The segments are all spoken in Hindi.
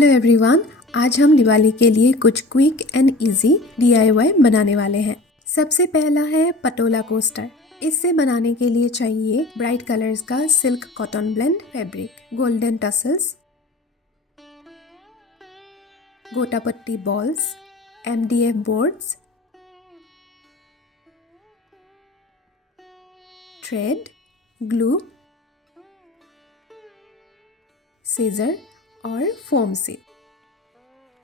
हेलो एवरीवन, आज हम दिवाली के लिए कुछ क्विक एंड इजी DIY बनाने वाले हैं। सबसे पहला है पटोला कोस्टर। इससे बनाने के लिए चाहिए ब्राइट कलर्स का silk cotton blend fabric, golden tassels, गोटापट्टी balls, MDF boards, thread, glue, scissor और फोम सीड।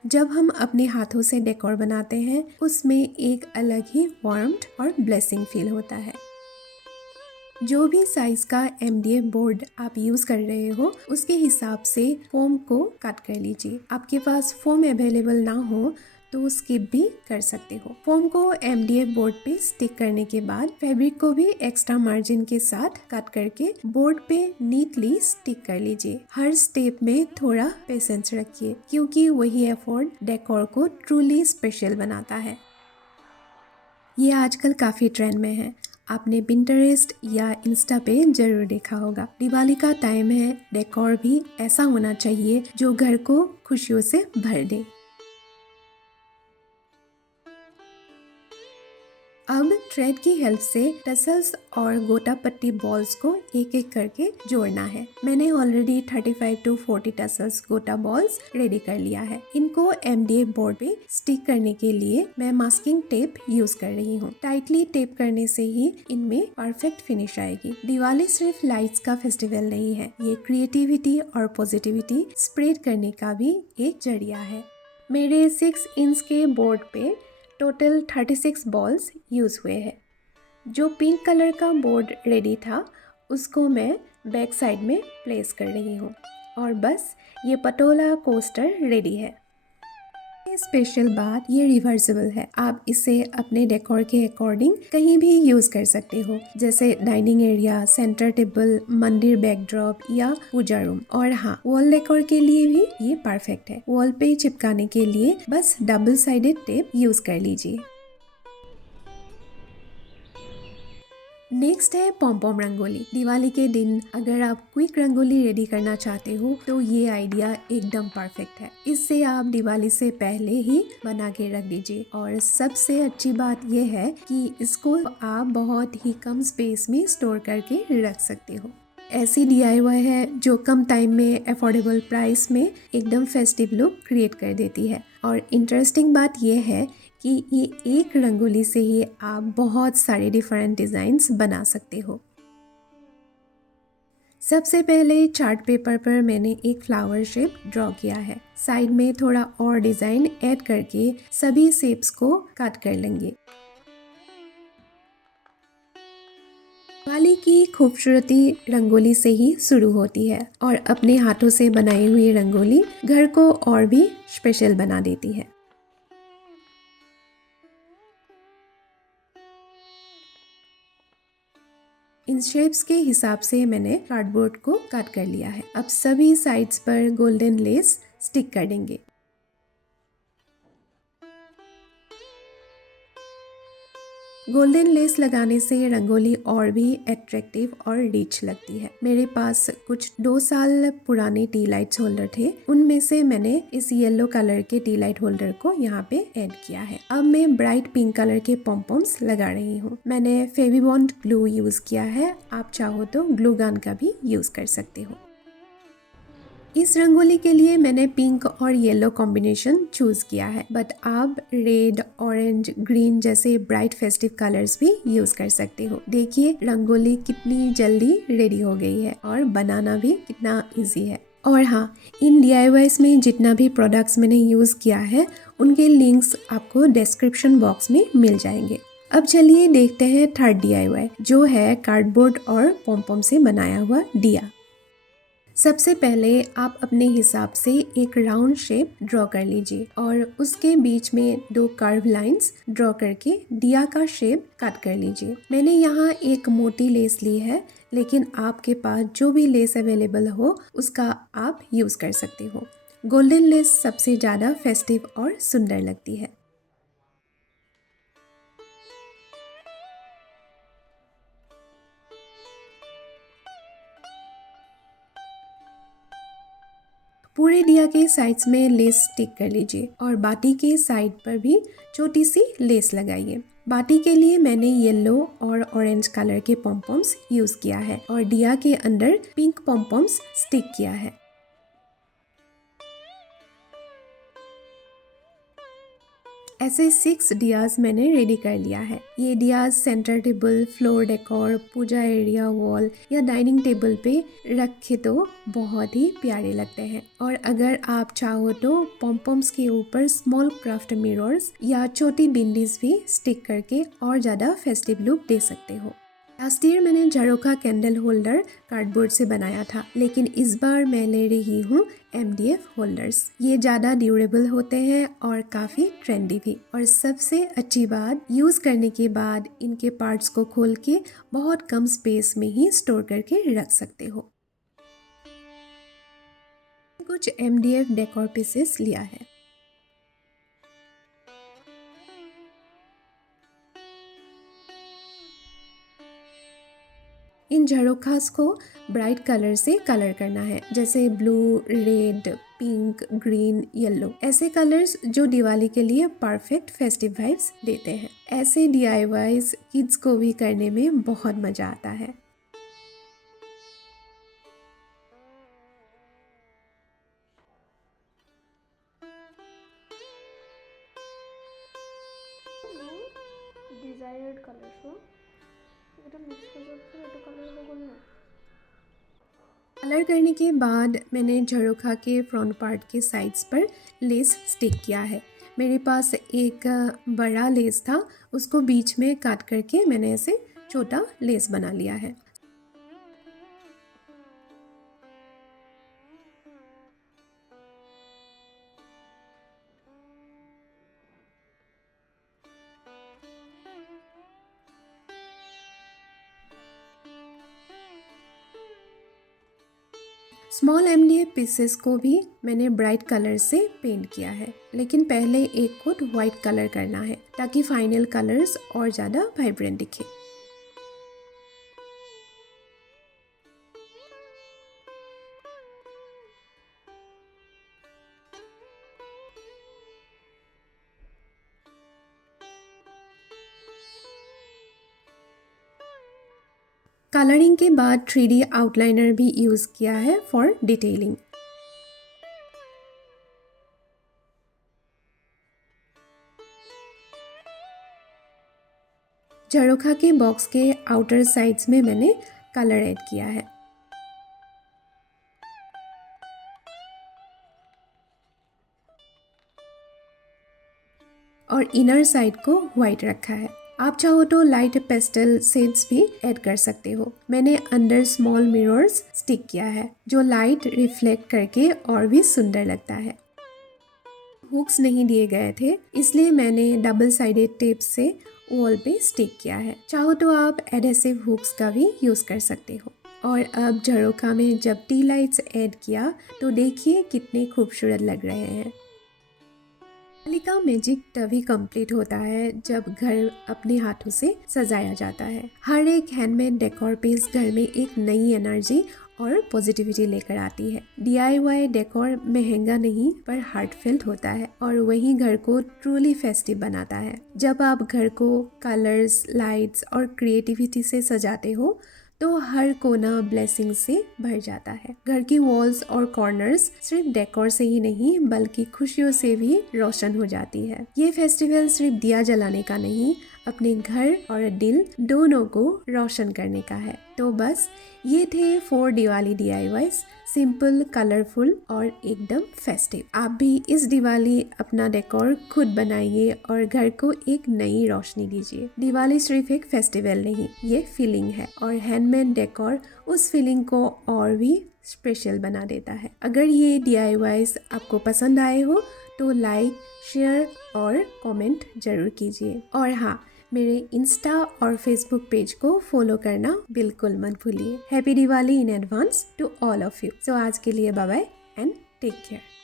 जब हम अपने हाथों से डेकोर बनाते हैं उसमें एक अलग ही वार्मथ और ब्लेसिंग फील होता है। जो भी साइज का MDF बोर्ड आप यूज कर रहे हो उसके हिसाब से फोम को कट कर लीजिए। आपके पास फोम अवेलेबल ना हो तो स्किप भी कर सकते हो। फोम को MDF बोर्ड पे स्टिक करने के बाद फैब्रिक को भी एक्स्ट्रा मार्जिन के साथ कट करके बोर्ड पे नीटली स्टिक कर लीजिए। हर स्टेप में थोड़ा पेशेंस रखिए क्योंकि वही एफर्ट डेकोर को ट्रूली स्पेशल बनाता है। ये आजकल काफी ट्रेंड में है। आपने पिंटरेस्ट या इंस्टा पे जरूर देखा होगा। दिवाली का टाइम है, डेकोर भी ऐसा होना चाहिए जो घर को खुशियों से भर दे। अब थ्रेड की हेल्प से टसल्स और गोटापट्टी बॉल्स को एक एक करके जोड़ना है। मैंने ऑलरेडी 35 to 40 टसल्स गोटा बॉल्स रेडी कर लिया है। इनको MDF बोर्ड पे स्टिक करने के लिए मैं मास्किंग टेप यूज कर रही हूँ। टाइटली टेप करने से ही इनमें परफेक्ट फिनिश आएगी। दिवाली सिर्फ लाइट्स का फेस्टिवल नहीं है, ये क्रिएटिविटी और पॉजिटिविटी स्प्रेड करने का भी एक जरिया है। मेरे 6 इंच के बोर्ड पे टोटल 36 बॉल्स यूज़ हुए हैं। जो पिंक कलर का बोर्ड रेडी था उसको मैं बैक साइड में प्लेस कर रही हूँ और बस ये पटोला कोस्टर रेडी है। स्पेशल बात, ये रिवर्सिबल है। आप इसे अपने डेकोर के अकॉर्डिंग कहीं भी यूज कर सकते हो, जैसे डाइनिंग एरिया, सेंटर टेबल, मंदिर बैकड्रॉप या पूजा रूम। और हाँ, वॉल डेकोर के लिए भी ये परफेक्ट है। वॉल पे चिपकाने के लिए बस डबल साइडेड टेप यूज कर लीजिए। नेक्स्ट है पॉम रंगोली। दिवाली के दिन अगर आप क्विक रंगोली रेडी करना चाहते हो तो ये आइडिया एकदम परफेक्ट है। इससे आप दिवाली से पहले ही बना के रख दीजिए। और सबसे अच्छी बात यह है कि इसको आप बहुत ही कम स्पेस में स्टोर करके रख सकते हो। ऐसी DIY है जो कम टाइम में अफोर्डेबल प्राइस में एकदम फेस्टिव लुक क्रिएट कर देती है। और इंटरेस्टिंग बात यह है कि ये एक रंगोली से ही आप बहुत सारे डिफरेंट डिजाइन्स बना सकते हो। सबसे पहले चार्ट पेपर पर मैंने एक फ्लावर शेप ड्रॉ किया है। साइड में थोड़ा और डिजाइन ऐड करके सभी शेप्स को कट कर लेंगे। दिवाली की खूबसूरती रंगोली से ही शुरू होती है और अपने हाथों से बनाई हुई रंगोली घर को और भी स्पेशल बना देती है। इन शेप्स के हिसाब से मैंने कार्डबोर्ड को कट कर लिया है। अब सभी साइड्स पर गोल्डन लेस स्टिक कर देंगे। गोल्डन लेस लगाने से रंगोली और भी अट्रैक्टिव और रिच लगती है। मेरे पास कुछ 2 साल पुराने टी लाइट्स होल्डर थे, उनमें से मैंने इस येलो कलर के टी लाइट होल्डर को यहाँ पे ऐड किया है। अब मैं ब्राइट पिंक कलर के पॉम्पम्स लगा रही हूँ। मैंने फेविबॉन्ड ग्लू यूज किया है, आप चाहो तो ग्लू गन का भी यूज कर सकते हो। इस रंगोली के लिए मैंने पिंक और येलो कॉम्बिनेशन चूज किया है, बट आप रेड, ऑरेंज, ग्रीन जैसे ब्राइट फेस्टिव कलर्स भी यूज कर सकते हो। देखिए रंगोली कितनी जल्दी रेडी हो गई है और बनाना भी कितना इजी है। और हाँ, इन DIYs में जितना भी प्रोडक्ट्स मैंने यूज किया है उनके लिंक्स आपको डिस्क्रिप्शन बॉक्स में मिल जाएंगे। अब चलिए देखते हैं थर्ड DIY, जो है कार्डबोर्ड और पॉम्पम से बनाया हुआ दिया। सबसे पहले आप अपने हिसाब से एक राउंड शेप ड्रॉ कर लीजिए और उसके बीच में 2 कर्व लाइंस ड्रॉ करके दिया का शेप कट कर लीजिए। मैंने यहाँ एक मोटी लेस ली है, लेकिन आपके पास जो भी लेस अवेलेबल हो उसका आप यूज कर सकते हो। गोल्डन लेस सबसे ज़्यादा फेस्टिव और सुंदर लगती है। पूरे दिया के साइड्स में लेस स्टिक कर लीजिए और बाटी के साइड पर भी छोटी सी लेस लगाइए। बाटी के लिए मैंने येलो और ऑरेंज कलर के पॉम्पॉम्स यूज किया है और दिया के अंदर पिंक पॉम्पॉम्स स्टिक किया है। ऐसे 6 दियाज मैंने रेडी कर लिया है। ये Diya's centre table, floor decor, पूजा एरिया, वॉल या डाइनिंग टेबल पे रखे तो बहुत ही प्यारे लगते हैं। और अगर आप चाहो तो पॉम्पॉम्स के ऊपर स्मॉल क्राफ्ट मिरर्स या छोटी बिंदीज भी स्टिक करके और ज़्यादा फेस्टिव लुक दे सकते हो। लास्ट ईयर मैंने झरोखा कैंडल होल्डर कार्डबोर्ड से बनाया था, लेकिन इस बार मैं ले रही हूँ MDF होल्डर्स। ये ज़्यादा ड्यूरेबल होते हैं और काफ़ी ट्रेंडी भी। और सबसे अच्छी बात, यूज़ करने के बाद इनके पार्ट्स को खोल के बहुत कम स्पेस में ही स्टोर करके रख सकते हो। कुछ MDF डेकोर पीसेस लिया है। इन झरोखास को ब्राइट कलर से कलर करना है, जैसे blue, red, pink, green, yellow. ऐसे कलर्स जो दिवाली के लिए परफेक्ट फेस्टिव वाइब्स देते हैं। ऐसे DIYs किड्स को भी करने में बहुत मजा आता है। ডিজায়ার্ড কালার সো এটা মিক্স করে যাচ্ছে এটা কালার हो गल ना। कलर करने के बाद मैंने झरोखा के फ्रंट पार्ट के साइड्स पर लेस स्टिक किया है। मेरे पास एक बड़ा लेस था, उसको बीच में काट करके मैंने ऐसे छोटा लेस बना लिया है। स्मॉल MDF पीसेस को भी मैंने ब्राइट कलर से पेंट किया है, लेकिन पहले एक कोट वाइट कलर करना है ताकि फाइनल कलर्स और ज़्यादा वाइब्रेंट दिखे। कलरिंग के बाद 3D आउटलाइनर भी यूज़ किया है फॉर डिटेलिंग। झरोखा के बॉक्स के आउटर साइड्स में मैंने कलर ऐड किया है और इनर साइड को वाइट रखा है। आप चाहो तो लाइट पेस्टल शेड्स भी ऐड कर सकते हो। मैंने अंदर स्मॉल मिरर्स स्टिक किया है जो लाइट रिफ्लेक्ट करके और भी सुंदर लगता है। हुक्स नहीं दिए गए थे, इसलिए मैंने डबल साइडेड टेप से वॉल पे स्टिक किया है। चाहो तो आप एडहेसिव हुक्स का भी यूज़ कर सकते हो। और अब झरोखा में जब टी लाइट्स ऐड किया तो देखिए कितने खूबसूरत लग रहे हैं। दिवाली का मैजिक तभी कंप्लीट होता है जब घर अपने हाथों से सजाया जाता है। हर एक हैंडमेड डेकोर पीस घर में एक नई एनर्जी और पॉजिटिविटी लेकर आती है। DIY डेकोर महंगा नहीं पर हार्टफेल्ट होता है और वही घर को ट्रूली फेस्टिव बनाता है। जब आप घर को कलर्स, लाइट्स और क्रिएटिविटी से सजाते हो तो हर कोना ब्लेसिंग से भर जाता है। घर की वॉल्स और कॉर्नर्स सिर्फ डेकोर से ही नहीं बल्कि खुशियों से भी रोशन हो जाती है। ये फेस्टिवल सिर्फ दिया जलाने का नहीं, अपने घर और दिल दोनों को रोशन करने का है। तो बस ये थे 4 दिवाली DIYs, सिंपल, कलरफुल और एकदम फेस्टिव। आप भी इस दिवाली अपना डेकोर खुद बनाइए और घर को एक नई रोशनी दीजिए। दिवाली सिर्फ एक फेस्टिवल नहीं, ये फीलिंग है और हैंडमेड डेकोर उस फीलिंग को और भी स्पेशल बना देता है। अगर ये DIYs आपको पसंद आए हो तो लाइक, शेयर और कमेंट जरूर कीजिए। और हाँ, मेरे इंस्टा और फेसबुक पेज को फॉलो करना बिल्कुल मत भूलिए। Happy Diwali in advance to all of you. So आज के लिए bye bye and take care.